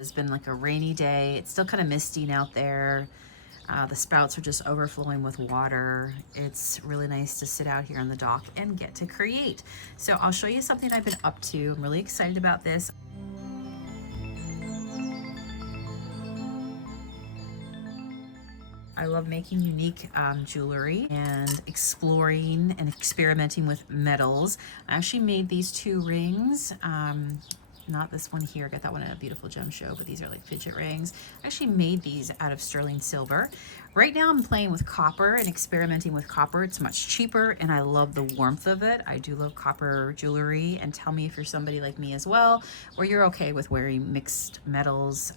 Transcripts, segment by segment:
It's been like a rainy day. It's still kind of misty out there. The spouts are just overflowing with water. It's really nice to sit out here on the dock and get to create. So I'll show you something I've been up to. I'm really excited about this. I love making unique jewelry and exploring and experimenting with metals. I actually made these 2 rings. Not this one here, got that one at a beautiful gem show, but these are like fidget rings. I actually made these out of sterling silver. Right now I'm playing with copper and experimenting with copper. It's much cheaper and I love the warmth of it. I do love copper jewelry, and tell me if you're somebody like me as well, or you're okay with wearing mixed metals.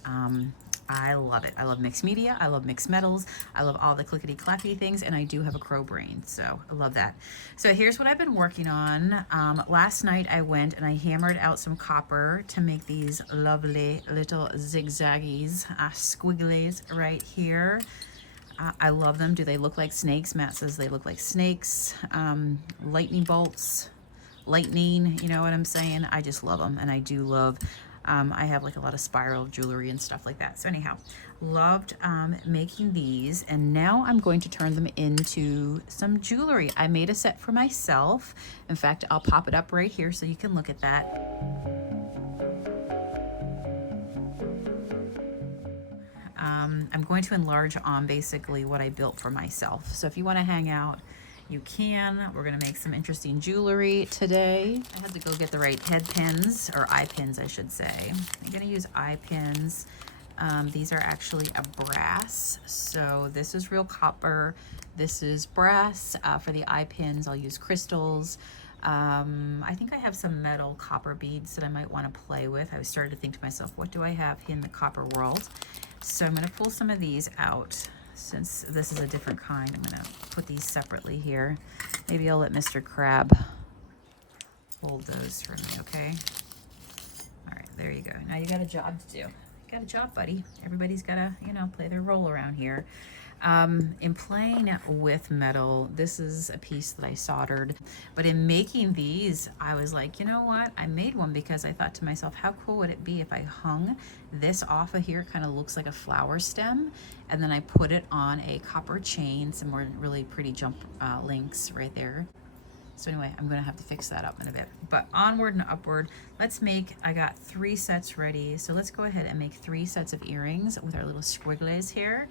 I love it. I love mixed media. I love mixed metals. I love all the clickety clackety things, and I do have a crow brain, so I love that. So here's what I've been working on. Last night I went and I hammered out some copper to make these lovely little zigzaggies, squigglies right here. I love them. Do they look like snakes? Matt says they look like snakes. Lightning bolts, lightning, you know what I'm saying? I just love them, and I do love I have like a lot of spiral jewelry and stuff like that. So anyhow, loved making these, and now I'm going to turn them into some jewelry. I made a set for myself. In fact, I'll pop it up right here so you can look at that. I'm going to enlarge on basically what I built for myself. So if you want to hang out, you can. We're going to make some interesting jewelry today. I had to go get the right head pins, or eye pins, I should say. I'm going to use eye pins. These are actually a brass. So this is real copper. This is brass. For the eye pins, I'll use crystals. I think I have some metal copper beads that I might want to play with. I was starting to think to myself, what do I have in the copper world? So I'm going to pull some of these out. Since this is a different kind, I'm going to put these separately here. Maybe I'll let Mr. Crab hold those for me, okay? All right, there you go. Now you got a job to do. You got a job, buddy. Everybody's got to, you know, play their role around here. In playing with metal, this is a piece that I soldered, but in making these, I was like, you know what? I made one because I thought to myself, how cool would it be if I hung this off of here, kind of looks like a flower stem, and then I put it on a copper chain, some more really pretty jump links right there. So anyway, I'm gonna have to fix that up in a bit, but onward and upward. Let's make, I got 3 sets ready. So let's go ahead and make 3 sets of earrings with our little squigglies here.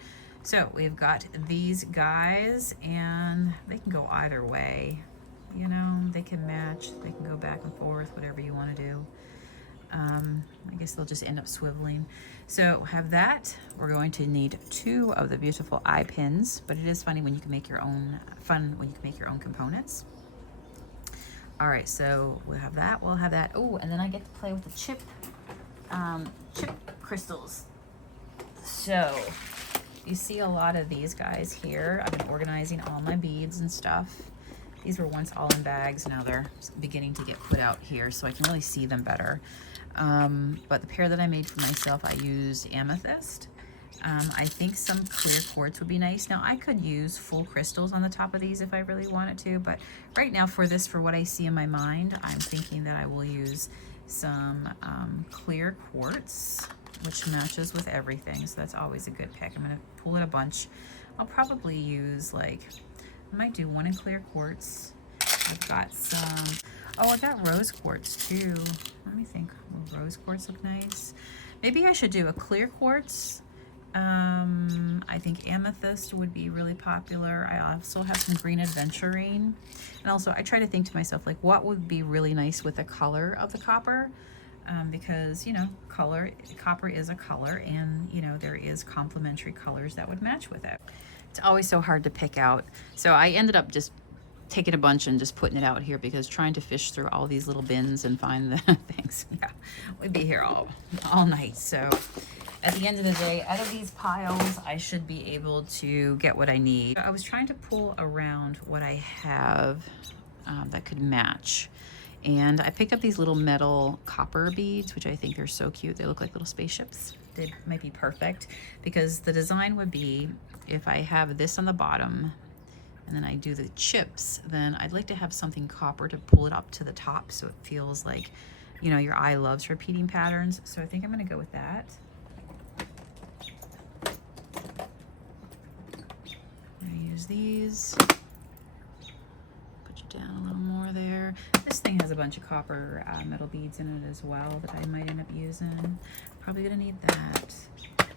So we've got these guys, and they can go either way. You know, they can match, they can go back and forth, whatever you want to do. I guess they'll just end up swiveling. So have that. We're going to need 2 of the beautiful eye pins, but it is funny when you can make your own, components. All right, so we'll have that, Oh, and then I get to play with the chip crystals. So you see a lot of these guys here. I've been organizing all my beads and stuff. These were once all in bags. Now they're beginning to get put out here so I can really see them better. But the pair that I made for myself, I used amethyst. I think some clear quartz would be nice. Now I could use full crystals on the top of these if I really wanted to, but right now for this, for what I see in my mind, I'm thinking that I will use some clear quartz, which matches with everything, so that's always a good pick. I'm gonna pull in a bunch. I'll probably use like, I might do 1 in clear quartz. I've got some, oh, I got rose quartz too. Let me think, will rose quartz look nice? Maybe I should do a clear quartz. I think amethyst would be really popular. I also have some green aventurine. And also I try to think to myself, like, what would be really nice with the color of the copper? Because, you know, copper is a color, and, you know, there is complementary colors that would match with it. It's always so hard to pick out. So I ended up just taking a bunch and just putting it out here, because trying to fish through all these little bins and find the things, yeah, we'd be here all night. So at the end of the day, out of these piles, I should be able to get what I need. I was trying to pull around what I have that could match. And I picked up these little metal copper beads, which I think are so cute. They look like little spaceships. They might be perfect, because the design would be, if I have this on the bottom and then I do the chips, then I'd like to have something copper to pull it up to the top so it feels like, you know, your eye loves repeating patterns. So I think I'm gonna go with that. use these. Put you down a little more there. This thing has a bunch of copper metal beads in it as well that I might end up using. Probably gonna need that.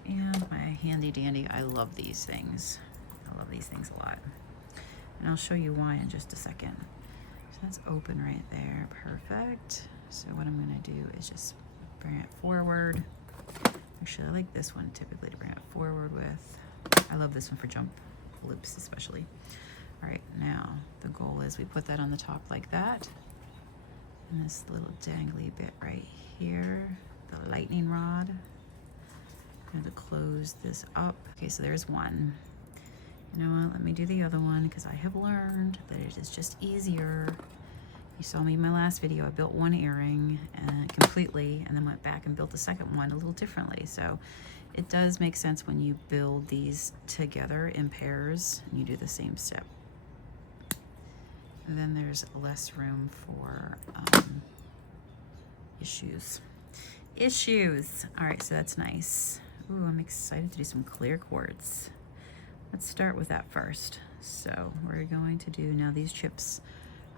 And my handy dandy, I love these things. I love these things a lot. And I'll show you why in just a second. So that's open right there, perfect. So what I'm gonna do is just bring it forward. Actually, I like this one typically to bring it forward with. I love this one for jump loops especially. All right, now the goal is we put that on the top like that. And this little dangly bit right here, the lightning rod. I'm going to close this up. Okay, so there's one. You know what, let me do the other one because I have learned that it is just easier. You saw me in my last video, I built one earring completely and then went back and built the second one a little differently. So it does make sense when you build these together in pairs and you do the same step. And then there's less room for issues. All right, so that's nice. Ooh, I'm excited to do some clear quartz. Let's start with that first. So we're going to do, now these chips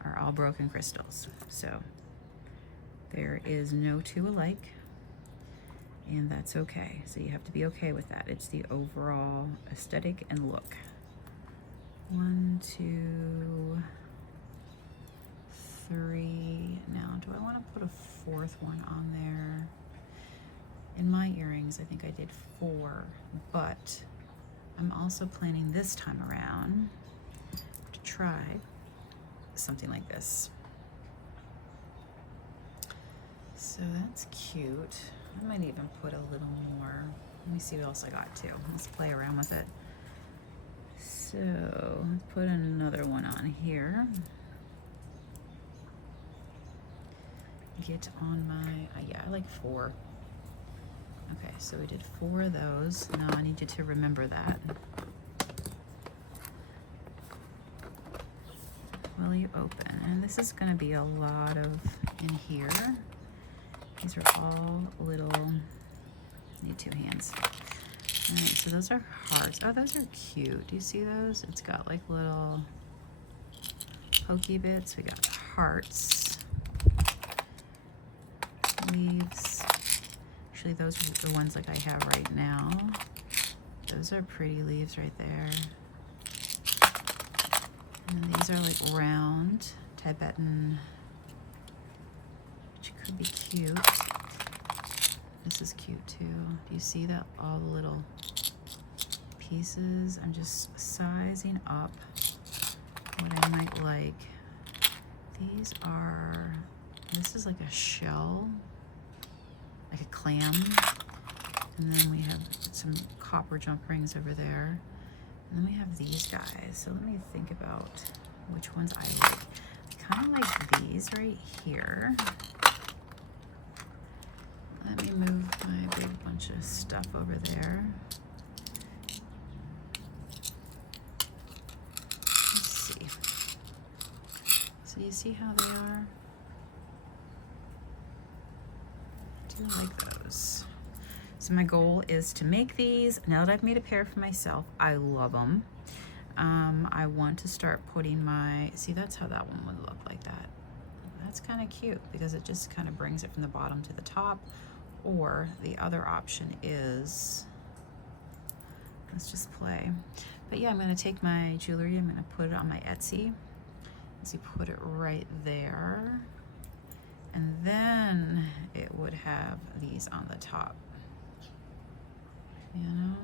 are all broken crystals. So there is no two alike, and that's okay. So you have to be okay with that. It's the overall aesthetic and look. 1, 2, 3. Now, do I want to put a fourth one on there? In my earrings, I think I did 4, but I'm also planning this time around to try something like this. So that's cute. I might even put a little more. Let me see what else I got too. Let's play around with it. So let's put another one on here. Get on my, yeah, I like 4. Okay, so we did 4 of those. Now I need you to remember that. Will you open? And this is going to be a lot of in here. These are all little, need 2 hands. All right, so those are hearts. Oh, those are cute. Do you see those? It's got like little pokey bits. We got hearts, leaves. Actually, those are the ones like I have right now. Those are pretty leaves right there. And these are like round Tibetan, which could be cute. This is cute too. Do you see that? All the little pieces. I'm just sizing up what I might like. These are, this is like a shell, like a clam. And then we have some copper jump rings over there. And then we have these guys. So let me think about which ones I like. I kind of like these right here. Let me move my big bunch of stuff over there. Let's see. So you see how they are? I do like those. So my goal is to make these. Now that I've made a pair for myself, I love them. I want to start putting my, see, that's how that one would look like that. That's kind of cute because it just kind of brings it from the bottom to the top. Or the other option is, let's just play. But yeah, I'm going to take my jewelry, I'm going to put it on my Etsy. So put it right there. And then it would have these on the top. You know?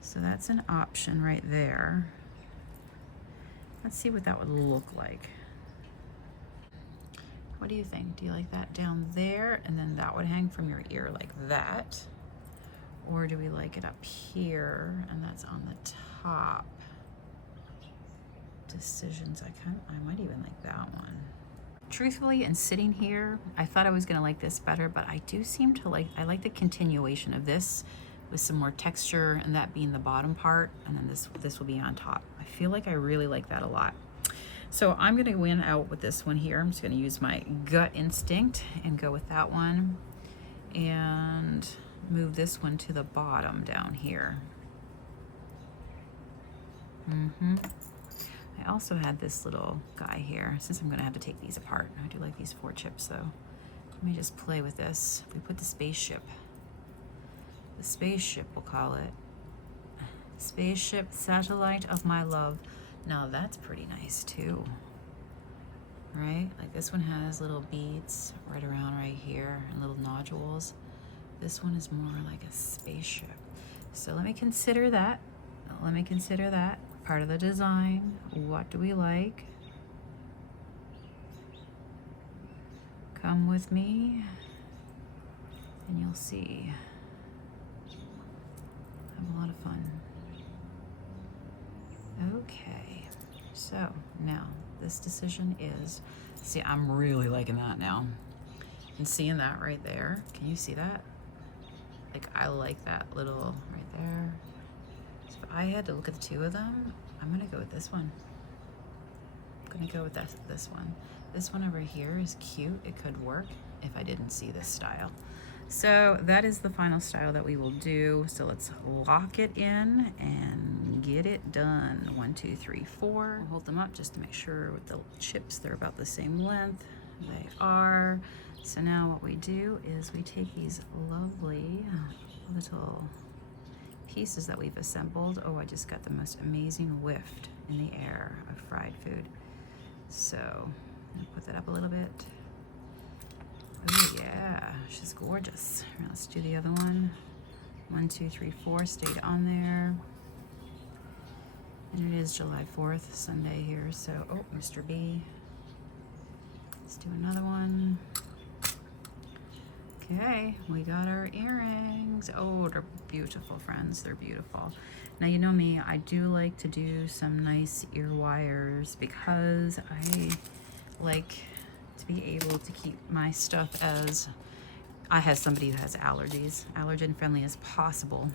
So that's an option right there. Let's see what that would look like. What do you think? Do you like that down there? And then that would hang from your ear like that. Or do we like it up here and that's on the top? Decisions, I might even like that one. Truthfully, and sitting here, I thought I was gonna like this better, but I do seem to like, I like the continuation of this with some more texture and that being the bottom part, and then this will be on top. I feel like I really like that a lot. So I'm gonna win out with this one here. I'm just gonna use my gut instinct and go with that one and move this one to the bottom down here. I also had this little guy here, since I'm gonna have to take these apart. I do like these 4 chips though. Let me just play with this. We put the spaceship, we'll call it. Spaceship, satellite of my love. Now that's pretty nice too, right? Like this one has little beads right around right here and little nodules. This one is more like a spaceship. So let me consider that. Part of the design. What do we like? Come with me and you'll see. Have a lot of fun. Okay, so now this decision is, see, I'm really liking that now. And seeing that right there, can you see that? Like, I like that little right there. So if I had to look at the 2 of them, I'm gonna go with this one. I'm gonna go with this one. This one over here is cute. It could work if I didn't see this style. So that is the final style that we will do. So let's lock it in and get it done. 1, 2, 3, 4. We'll hold them up just to make sure with the chips they're about the same length. They are. So now what we do is we take these lovely little pieces that we've assembled. Oh, I just got the most amazing whiff in the air of fried food. So I'm gonna put that up a little bit. Oh yeah, she's gorgeous. All right, let's do the other one. 1, 2, 3, 4 stayed on there. And it is July 4th, Sunday here. So, oh, Mr. B. Let's do another one. Okay, we got our earrings. Oh, they're beautiful, friends. They're beautiful. Now, you know me, I do like to do some nice ear wires because I like to be able to keep my stuff as, I have somebody who has allergies, allergen friendly as possible.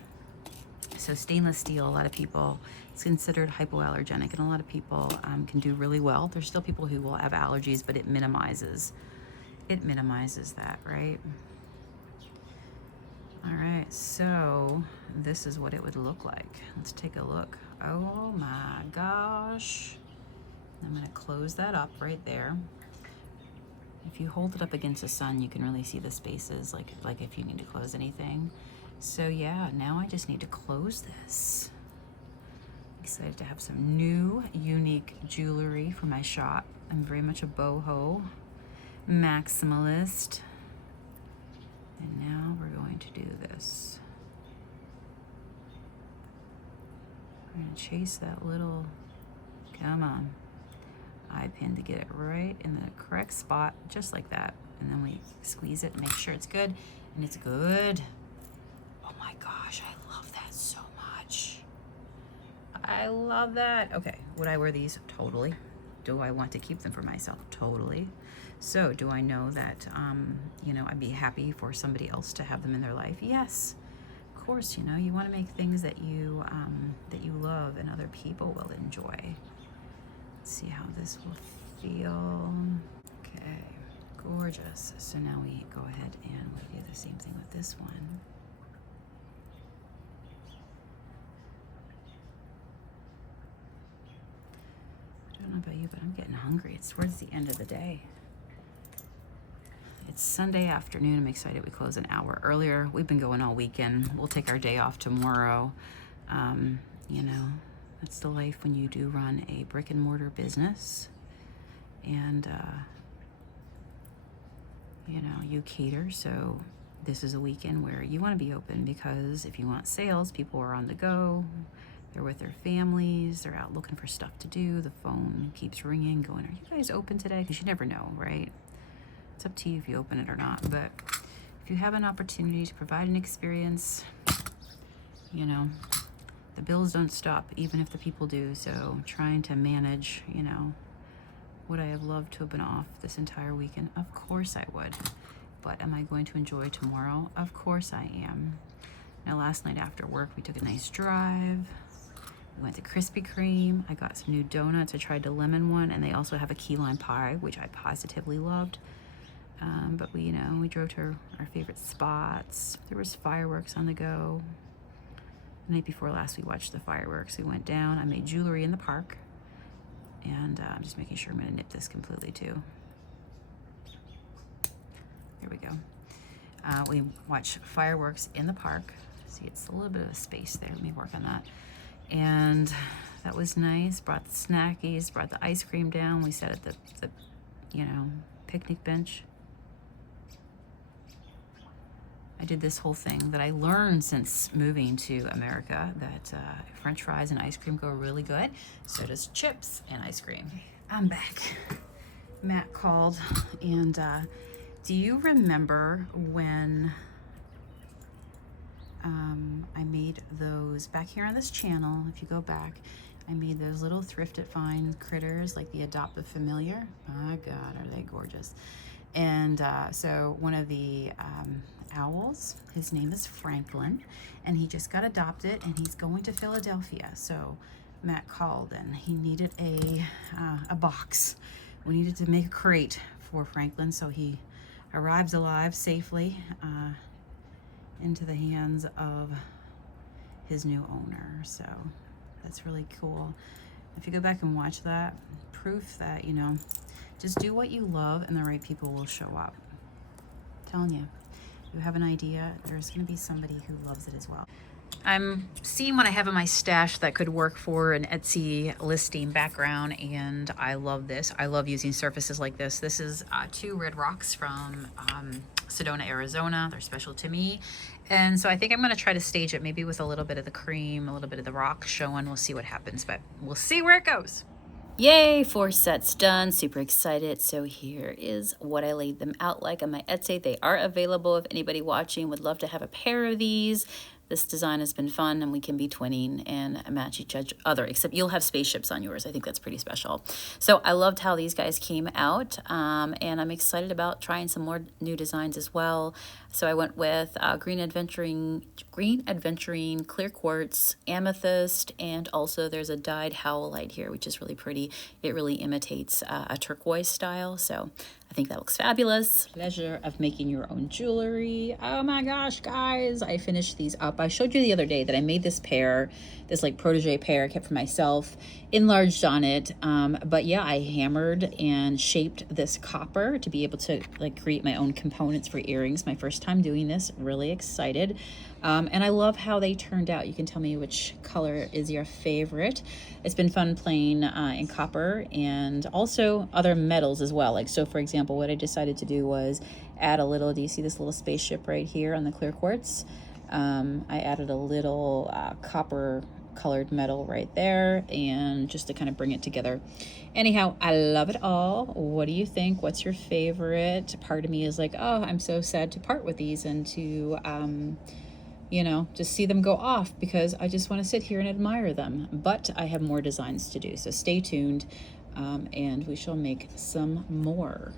So stainless steel, a lot of people, it's considered hypoallergenic, and a lot of people can do really well. There's still people who will have allergies, but it minimizes that, right? All right, so this is what it would look like. Let's take a look. Oh my gosh. I'm gonna close that up right there. If you hold it up against the sun, you can really see the spaces, like if you need to close anything. So yeah, now I just need to close this. Excited to have some new, unique jewelry for my shop. I'm very much a boho maximalist. And now we're going to do this. We're gonna chase that little, come on, eye pin to get it right in the correct spot, just like that. And then we squeeze it and make sure it's good, and it's good. Oh my gosh, I love that so much. I love that. Okay, would I wear these? Totally. Do I want to keep them for myself? Totally. So do I know that, you know, I'd be happy for somebody else to have them in their life? Yes, of course. You know, you want to make things that you love and other people will enjoy. Let's see how this will feel. Okay, gorgeous. So now we go ahead and we do the same thing with this one. I don't know about you, but I'm getting hungry. It's towards the end of the day. It's Sunday afternoon. I'm excited we close an hour earlier. We've been going all weekend. We'll take our day off tomorrow. You know, that's the life when you do run a brick and mortar business. And, you know, you cater. So this is a weekend where you want to be open, because if you want sales, people are on the go. They're with their families. They're out looking for stuff to do. The phone keeps ringing, going, are you guys open today? Because you never know, right? It's up to you if you open it or not. But if you have an opportunity to provide an experience, you know, the bills don't stop, even if the people do. So trying to manage, you know, would I have loved to have been off this entire weekend? Of course I would. But am I going to enjoy tomorrow? Of course I am. Now, last night after work, we took a nice drive. We went to Krispy Kreme. I got some new donuts. I tried the lemon one, and they also have a key lime pie, which I positively loved. But we, you know, we drove to our favorite spots. There was fireworks on the go. The night before last, we watched the fireworks. We went down. I made jewelry in the park. And I'm just making sure I'm going to nip this completely too. There we go. We watched fireworks in the park. See, it's a little bit of a space there. Let me work on that. And that was nice. Brought the snackies, brought the ice cream down. We sat at the you know, picnic bench. I did this whole thing that I learned since moving to America, that French fries and ice cream go really good. So does chips and ice cream. I'm back. Matt called, and do you remember when I made those back here on this channel? If you go back, I made those little thrifted find critters, like the Adopt a Familiar. My God, are they gorgeous. And so one of the owls, his name is Franklin, and he just got adopted, and he's going to Philadelphia. So Matt called, and he needed a box. We needed to make a crate for Franklin, so he arrives alive safely into the hands of his new owner. So that's really cool. If you go back and watch that, proof that, you know, just do what you love and the right people will show up. I'm telling you, you have an idea, there's going to be somebody who loves it as well. I'm seeing what I have in my stash that could work for an Etsy listing background, and I love this. I love using surfaces like this. This is 2 red rocks from Sedona, Arizona. They're special to me. And so I think I'm going to try to stage it maybe with a little bit of the cream, a little bit of the rock showing. We'll see what happens, but we'll see where it goes. Yay, 4 sets done. Super excited. So here is what I laid them out like on my Etsy. They are available if anybody watching would love to have a pair of these. This design has been fun, and we can be twinning and match each other, except you'll have spaceships on yours. I think that's pretty special. So I loved how these guys came out, and I'm excited about trying some more new designs as well. So I went with green adventuring clear quartz, amethyst, and also there's a dyed howlite here, which is really pretty. It really imitates a turquoise style, so I think that looks fabulous. Pleasure of making your own jewelry. Oh my gosh, guys, I finished these up. I showed you the other day that I made this pair, this like protege pair I kept for myself, enlarged on it. But yeah, I hammered and shaped this copper to be able to like create my own components for earrings. My first time doing this, really excited. And I love how they turned out. You can tell me which color is your favorite. It's been fun playing in copper and also other metals as well. Like, so for example, what I decided to do was add a little, do you see this little spaceship right here on the clear quartz? I added a little copper colored metal right there, and just to kind of bring it together. Anyhow, I love it all. What do you think? What's your favorite? Part of me is like, oh, I'm so sad to part with these and to you know, just see them go off, because I just want to sit here and admire them. But I have more designs to do, so stay tuned, and we shall make some more.